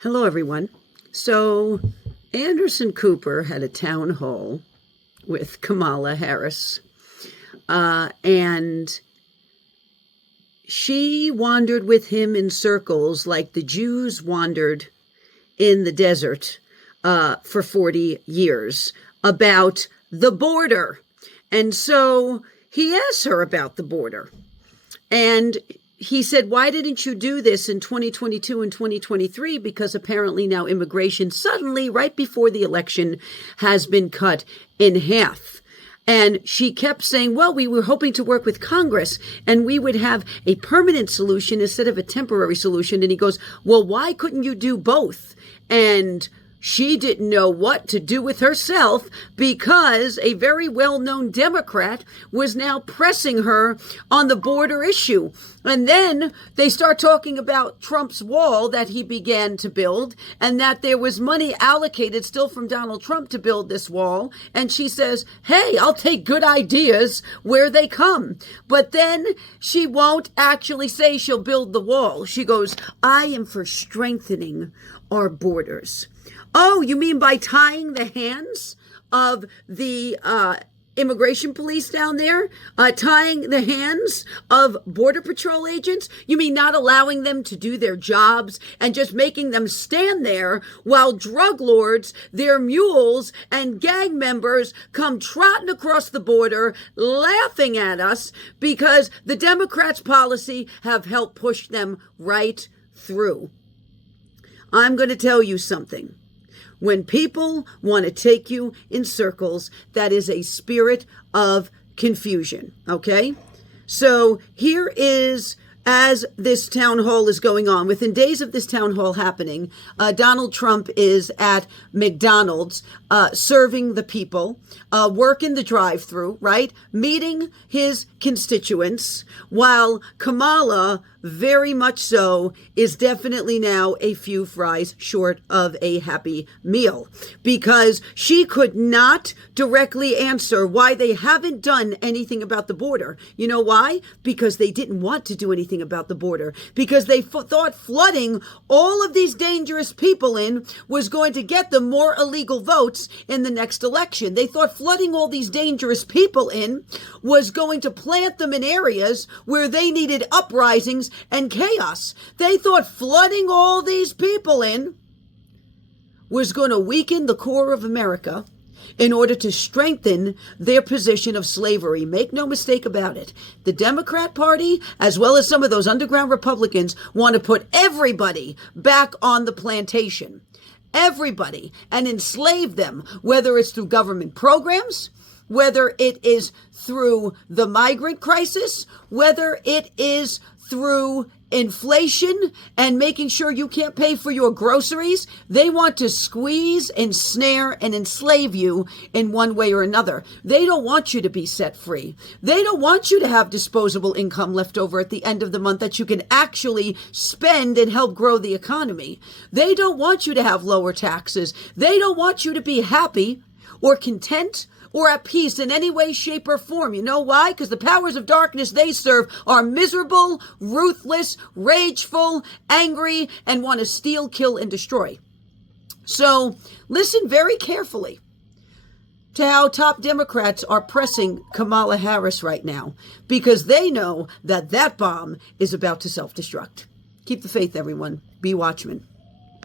Hello, everyone. So, Anderson Cooper had a town hall with Kamala Harris, and she wandered with him in circles like the Jews wandered in the desert for 40 years about the border. And so he asked her about the border. And he said, why didn't you do this in 2022 and 2023? Because apparently now immigration suddenly, right before the election, has been cut in half. And she kept saying, well, we were hoping to work with Congress and we would have a permanent solution instead of a temporary solution. And he goes, well, why couldn't you do both? And she didn't know what to do with herself because a very well-known Democrat was now pressing her on the border issue. And then they start talking about Trump's wall that he began to build and that there was money allocated still from Donald Trump to build this wall. And she says, hey, I'll take good ideas where they come. But then she won't actually say she'll build the wall. She goes, I am for strengthening our borders. Oh, you mean by tying the hands of the immigration police down there? Tying the hands of Border Patrol agents? You mean not allowing them to do their jobs and just making them stand there while drug lords, their mules, and gang members come trotting across the border laughing at us because the Democrats' policy have helped push them right through? I'm going to tell you something. When people want to take you in circles, that is a spirit of confusion, okay? So here is, as this town hall is going on, within days of this town hall happening, Donald Trump is at McDonald's serving the people, working the drive-through, right? Meeting his constituents, while Kamala, very much so, is definitely now a few fries short of a happy meal because she could not directly answer why they haven't done anything about the border. You know why? Because they didn't want to do anything about the border, because they thought flooding all of these dangerous people in was going to get them more illegal votes in the next election. They thought flooding all these dangerous people in was going to plant them in areas where they needed uprisings and chaos. They thought flooding all these people in was going to weaken the core of America in order to strengthen their position of slavery. Make no mistake about it. The Democrat Party, as well as some of those underground Republicans, want to put everybody back on the plantation. Everybody, and enslave them, whether it's through government programs, whether it is through the migrant crisis, whether it is through inflation and making sure you can't pay for your groceries. They want to squeeze, ensnare, and enslave you in one way or another. They don't want you to be set free. They don't want you to have disposable income left over at the end of the month that you can actually spend and help grow the economy. They don't want you to have lower taxes. They don't want you to be happy or content or at peace in any way, shape, or form. You know why? Because the powers of darkness they serve are miserable, ruthless, rageful, angry, and want to steal, kill, and destroy. So listen very carefully to how top Democrats are pressing Kamala Harris right now, because they know that that bomb is about to self-destruct. Keep the faith, everyone. Be watchmen.